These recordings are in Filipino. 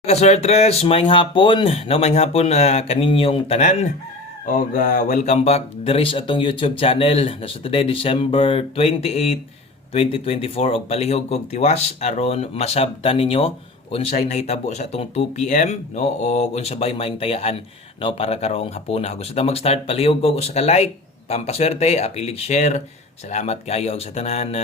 Kasortres, maayong hapon, kaninyong tanan og welcome back diri sa atong YouTube channel. So today December 28, 2024 og palihog kog tiwas aron masabtan ninyo unsay nahitabo sa atong 2 PM no og unsa bay maayong tayaan no para karong hapuna. Gusto ta mag-start palihog kog usa ka like, pampaswerte, apilig share. Salamat kayo sa tanan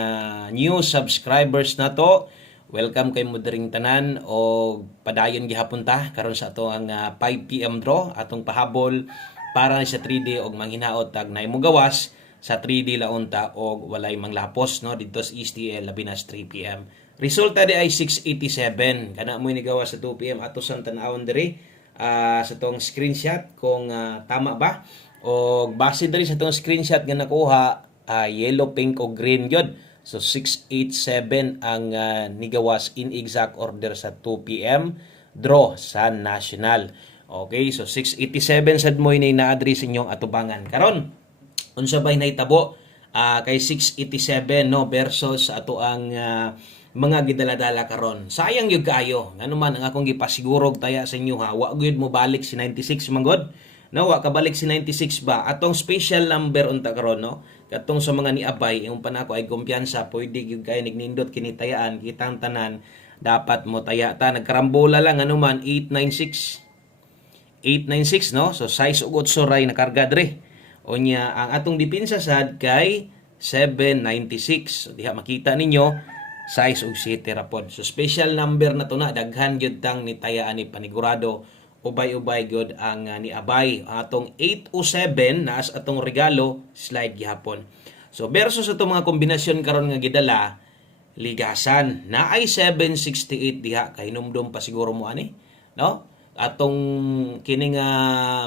new subscribers nato. Welcome kay mo diring tanan o padayon gihapon ta karon sa ato ang 5 PM draw atong pahabol para sa 3D og manghinaot tag nay mo gawas sa 3D launta og walay manglapos no didto sa STL labi na 3 PM. Resulta di ay 687 kana mo ni gawas sa 2 PM ato sang tan-awon diri sa tong screenshot kung tama ba og base diri sa tong screenshot nga nakuha yellow, pink o green gyud. So 687 ang nigawas in exact order sa 2 PM draw sa national. Okay, so 687 sad mo ni na-address inyong atubangan. Karon, unsa bay nahitabo kay 687 no versus ato ang mga gidaladala karon. Sayang gyud kaayo. Ngano man ang akong gipasigurog taya sa inyo ha. Wa gyud mo balik si 96 manggod. No, wa ka balik si 96 ba? Atong special number unta karon no. Katong sa mga niabay, yung panako ay kumpiyansa, pwede gyud kay nignindot kini tayaan, kitang tanan dapat mo taya ta. Nagkarambola lang ano man 896. 896 no. So size ug 8 ray nakarga dre. Onya ang atong depensa sad kay 796. So diha makita ninyo size ug 7 ra pod. So special number na to na daghan gyud tang ni tayaan ni panigurado. Ubay-ubay god ang niabay atong 807 naas atong regalo slide gihapon. So versus atong mga kombinasyon karon nga gidala ligasan na ay 768 diha kay hinumdum pa siguro mo ani no atong kining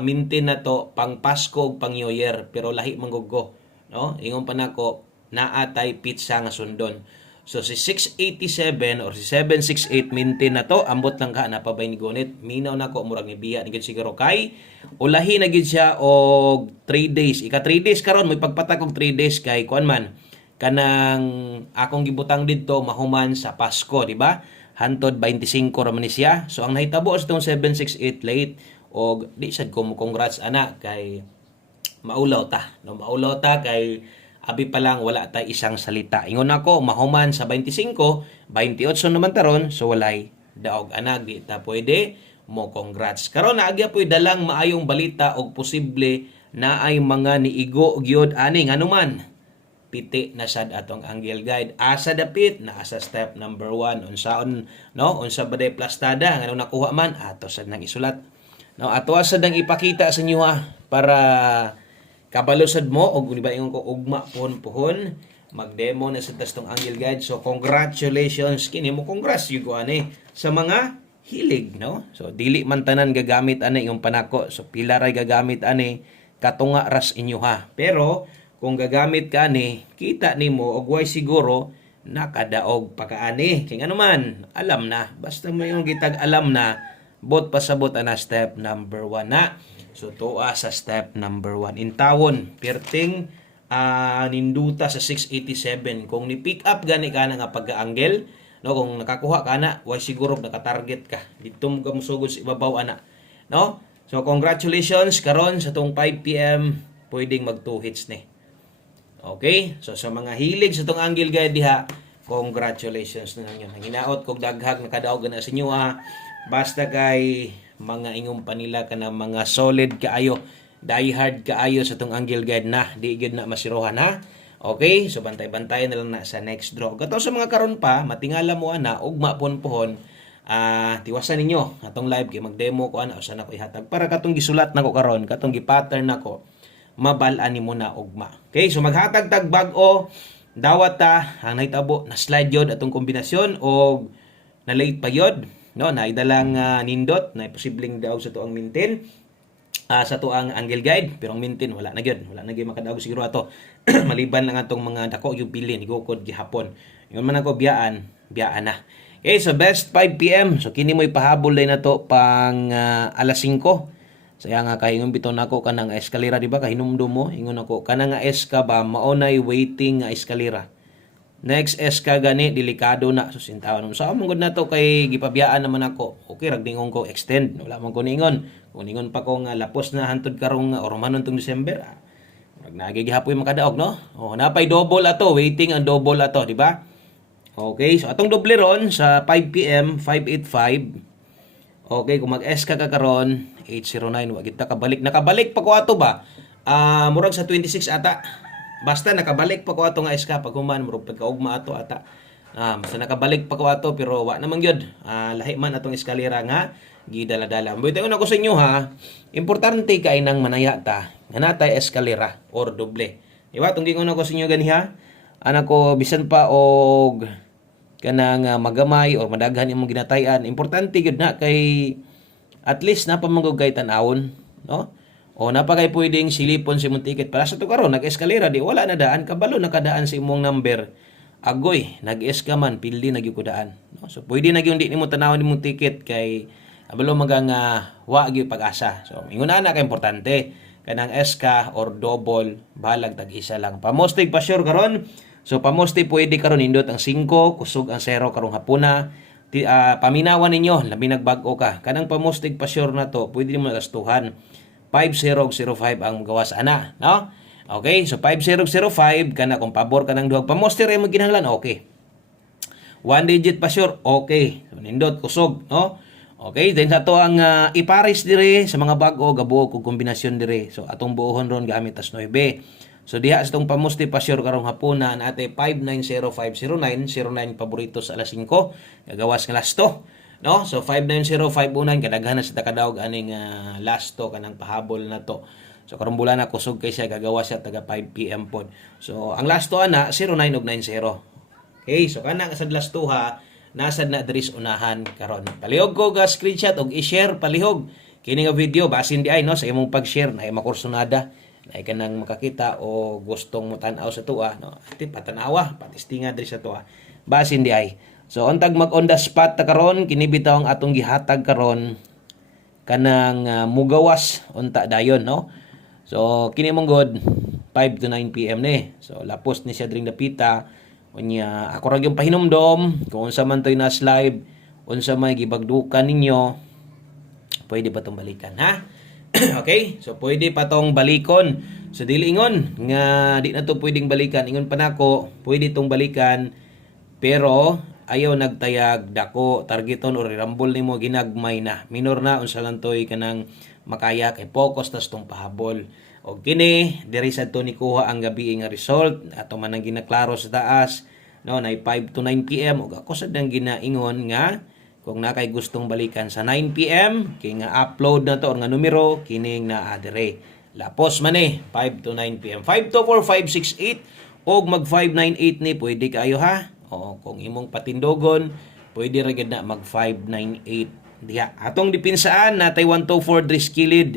mintin na to pang Pasko ug pang New Year pero lahi mangguggo no ingon pa nako naatay pizza nga sundon. So si 687 or si 768 mintin na to ambot lang ka napabay ni gunit minaw nako murag ni biya ni gid siguro kay ulahi na gid siya og 3 days ika 3 days karon may pagpatak og 3 days kay kuan man kanang akong gibutang didto mahuman sa Pasko di ba hantod 25 ra man ni siya. So ang nahitabo sa tong 768 late og di sad ko mo congrats ana kay maulaw ta no maulaw ta kay abi pa lang wala tay isang salita. Ingon ako mahuman sa 25, 28 naman taron so walay daog anag di ta pwede mo congrats. Karon naagya po'y dalang maayong balita og posible na ay mga niigo gyud ani nganuman. Piti na sad atong angle guide. Asa dapit na asa step number 1 unsaon no unsa ba day plastada ngano nakuha man ato sad nang isulat. No ato sad nang ipakita sa inyo para kabalusad mo og di ba ingon ko ugma pohon mag-demo na sa tong angle guide. So congratulations kini mo congrats you go ani sa mga hilig no. So dili man tanan gagamit ani yung panako. So pila ray gagamit ani katunga ras inyo ha. Pero kung gagamit ka ani kita nimo og way siguro nakadaog pa kaani. Kay ano man alam na basta may yung gitag alam na bot pasabot ana step number 1 na. So tuwa sa step number 1 in tawon perting ninduta sa 687 kung ni pick up gani ka na nga pag-angle no kung nakakuha ka na way siguro naka-target ka dito mo ka musugod sa ibabaw ana no. So congratulations karon sa tong 5 PM pwedeng mag 2 hits ni. Okay, so sa mga hilig sa tong angle guide diha congratulations na lang yun. Ang hinaot kog daghag nakadaog na sa inyo basta kay mga ingong panila ka na mga solid kaayo, die hard kaayo sa tong angle guide na di gyud na masirohan ha. Okay, so bantay-bantay na lang na sa next draw. Gato sa mga karon pa matingala mo ana ugma pohon tiwasan ninyo atong live kay mag-demo ko ana usa na ko ihatag para katong gisulat nako karon katong gi-pattern nako mabal-an nimo na ugma. Okay, so maghatag tag bag-o dawat ta ang nahitabo na slide yod atong kombinasyon og na late pa yod no na idalang nindot na posibleng daw sa tuang mintin sa tuang angle guide pero ang mintin wala na gyud makadaog siguro ato maliban lang atong mga dako yung bilin igukod gihapon ingon man ako biyaan na. Okay, so best 5 PM so kini mo ipahabol day na to pang alas 5. Saya nga kay ingon biton nako kanang eskalera di ba kahinumdum mo ingon ako kanang nga eska ba maunay waiting nga eskalera Next SK gani delikado na susintawan mo. So among gud nato kay gipabiyaan naman ako. Okay rag ningon ko extend. Wala man ko ningon. Kung ningon pa ko nga lapos na hantud karong or manon tong December. Rag nagigihapoy makadaog no. Oh napay double ato, waiting ang double ato, di ba? Okay, so atong doble ron sa 5 PM 585. Okay, kung mag-SK ka karon 809 wa kita kabalik. Nakabalik pa ko ato ba? Murag sa 26 ata. Basta nakabalik pa ko ato nga SK pag human murag pagkaugma ato ata. Basta nakabalik pa ko ato pero wa naman gyud. Lahi man atong eskalera nga gidala-dala. Buti una ko sa inyo ha. Importante kay nang manaya ta nga natay eskalera or doble. Di ba? Tunggi ko na ko sa inyo ganiha. Anak ko bisan pa og kanang magamay or madaghan imong ginatayan. Importante gyud na kay at least napamangog kay tan-awon, no? O napakay pwedeng silipon si imong ticket para sa to karon nag-eskalera di wala na daan kabalo nakadaan sa imong number. Agoy, nag-eska man pildi nagyud ko daan, no? So pwede na gyud di nimo tanawon imong ticket kay abalo magang wa gyud pag-asa. So ingon na kay importante kanang SK or double balag tag-isa lang. Pamostig pa sure karon. So pamosti pwede karon indot ang 5 kusog ang 0 karong hapuna. Paminawan ninyo labi nagbag-o ka. Kanang pamostig pa sure na to pwede mo nagastuhan. 5005 ang gawas ana, no? Okay, so 5005 kana kung pabor ka ng duhag pamosti ray mo kinahanglan, okay. 1 digit pa sure, okay. So nindot kusog, no? Okay, then sa to ang ipares dire sa mga bag-o gabuo kog kombinasyon dire. So atong buohon ron gamit as 9. So diha sa itong pamusti pa sure karong hapuna na ate 590509 paborito sa alas 5 gagawas nga lasto, no? So 590509 kadaghan na sa takadaog aning lasto kanang pahabol na to. So karong bulan na kusog kay siya gagawas siya taga 5 PM pod. So ang lasto ana 09 ug 90. Okay, so kana sa lasto ha nasad na diri unahan karon. Palihog ko ga screenshot og i-share palihog kini nga video basin di ay no sa imong pag-share na makursonada na kanang makakita o gustong mo tan-aw sa tuwa no ati patanawa patistinga diri sa tuwa basin di ay. So untag mag on the spot ta karon kini bitaw ang atong gihatag karon kanang mugawas unta dayon no. So kini mong god 5 to 9 PM ni. So lapos ni siya dring dapita unya ako ra gyud pahinumdom kung unsa man toy nas live unsa may gibagdukan ninyo pwede pa tong balikan ha. Okay, so pwede pa tong balikon. So dili ingon nga di na to pwedeng balikan. Ingon pa nako, pwede tong balikan pero ayaw nagtayag dako targeton or rambol nimo ginagmay na. Minor na unsa lang toy kanang makaya kay focus tas tong pahabol. O kini diri sa to ni kuha ang gabi nga result ato man ang ginaklaro sa taas no na 5 to 9 PM ug ako sad ang ginaingon nga kung na kay gustong balikan sa 9 PM kay nga upload na to or nga numero kining na adire lapos man 5 to 9 PM 524568 og mag 598 ni pwede kayo ha. O kung imong patindogon pwede ra gid na mag 598 diha atong dipinsaan natay 124 diri skilled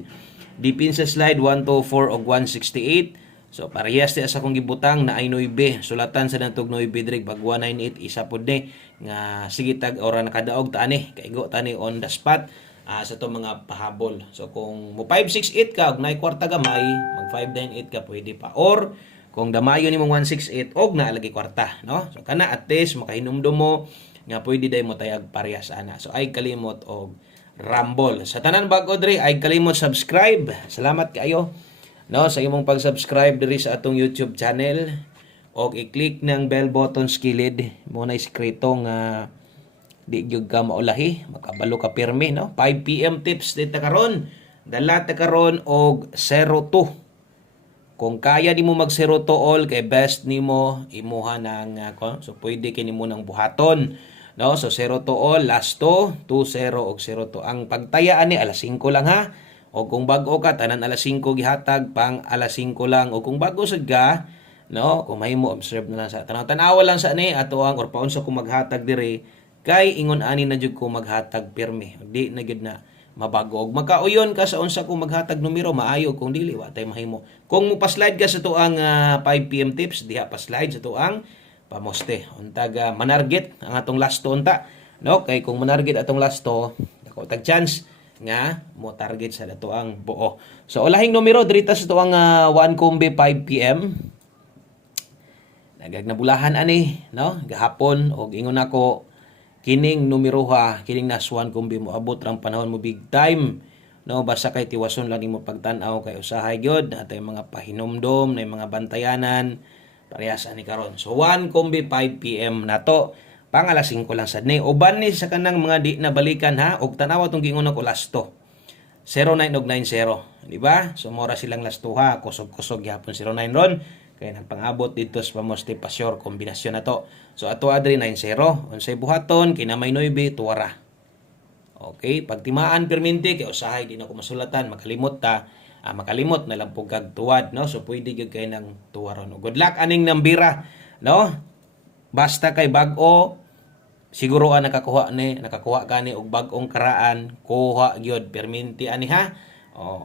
dipinsa slide 124 og 168. So parehas sa akong gibutang na ay 9 sulatan sa natog 9 diri pag 198 isa pod ni nga sige tag ora nakadaog ta ani kaigo ta ni on the spot sa to mga pahabol. So kung mo 568 ka og nay kwarta gamay mag 598 ka pwede pa or kung damayo nimong 168 og naalagi kwarta no. So kana at least makahinumdum mo nga pwede day mo tayag parehas ana. So ay kalimot og Rumble. Sa tanan bago diri ay kalimot subscribe. Salamat kayo no sa imong pag-subscribe diri sa atong YouTube channel og i-click ng bell button skilled mo na iskreto nga di gyud ka maulahi makabalo ka pirmi no. 5 PM tips dito karon. Dala ta karon og 02. Kung kaya nimo mag 0 to all kay best nimo imuha nang so pwede kini mo nang buhaton. No, so 0 to all, last to 2-0 og 0 to. Ang pagtaya ani alas 5 lang ha. O kung bago ka tanan alas 5 gihatag pang alas 5 lang o kung bago sad ka no, kung mahimo observe na lang sa tanaw-tanawa lang sa ni ato ang or paunsa ko maghatag dire kay ingon ani na jud ko maghatag pirmi. Di na gid na mabago. Og makauyon ka sa unsa ko maghatag numero maayo kung dili wa tay mahimo. Kung mo pa-slide ka sa tuang 5 PM tips diha pa-slide sa tuang pamoste untag manarget ang atong lasto unta no kay kung manarget atong lasto dako tag chance nga mo target sa dato ang buo. So ulahing numero diri ta sa tuang 1 kombe 5 PM Nabulahan ani, no? Gahapon og ingon ako kining numero ha, kining naswan kung moabot rang panahon mo big time. No, basta kay tiwason lang nimo pagtan-aw kay usahay gyud atay mga pahinomdom, na mga bantayanan parehas ani karon. So 1 kombi 5 PM nato. Pang alas 5 lang sad ni. Uban ni sa kanang mga di na balikan ha, og tanawa tong giingon ako lasto. 09 og 90, di ba? So mora silang lastuha, kusog-kusog gyapon 09 ron. Kaya nagpangabot dito sa pamoste pasyor kombinasyon na to. So ato adri 90, unsay buhaton kinamay 9 tuwara. Okay, pagtimaan perminti kay usahay di na ko masulatan, makalimot ta, makalimot na lang pug kag tuwad, no? So pwede gyud kay nang tuwaron. Good luck aning nambira, no? Basta kay bag-o siguro nakakuha ka ni og bag-ong karaan, kuha gyud perminti ani ha.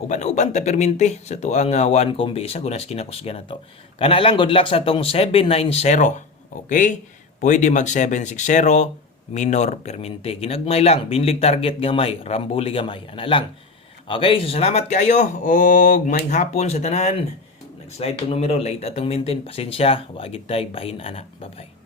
Uban-uban ta perminti sa tuang 1 kombi isa gunas kinakusgan nato. Kana lang good luck sa tong 790. Okay? Pwede mag 760 minor perminti. Ginagmay lang, binlig target gamay, rambuli gamay. Ana lang. Okay, so salamat kayo og maayong hapon sa tanan. Nag-slide tong numero, late atong maintain, pasensya, wa gid tay bahin ana. Bye-bye.